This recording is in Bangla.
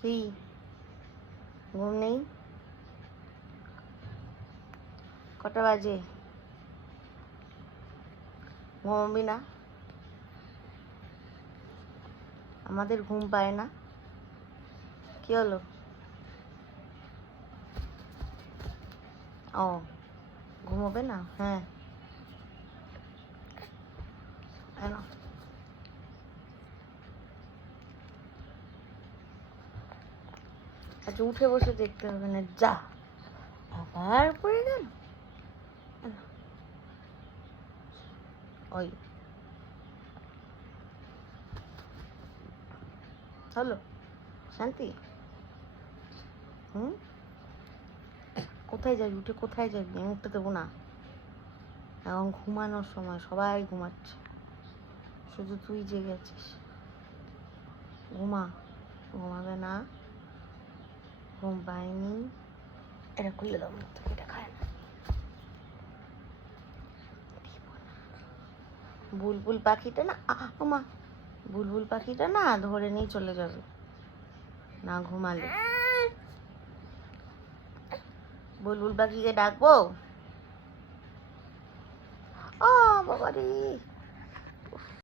কি ঘুম নেই? কটা বাজে? ঘুমাবি না? আমাদের ঘুম পায় না, কি হলো? ও ঘুমোবে না? হ্যাঁ আচ্ছা, উঠে বসে দেখতে হবে না, যা আবার পড়ে গেল। ওই হলো শান্তি? হুম, কোথায় যাবি? উঠে কোথায় যাবি? আমি উঠতে দেবো না। এখন ঘুমানোর সময়, সবাই ঘুমাচ্ছে, শুধু তুই জেগে আছিস। ঘুমা। ঘুমাবে না? ঘুম পায়নি? এটা খুলে দাও, এটা খায় না। বুলবুল পাখিটা না, মা, বুলবুল পাখিটা না ধরে নিয়ে চলে যাবে না ঘুমালে। বুলবুল পাখিকে ডাকবো? ও বাবা রে।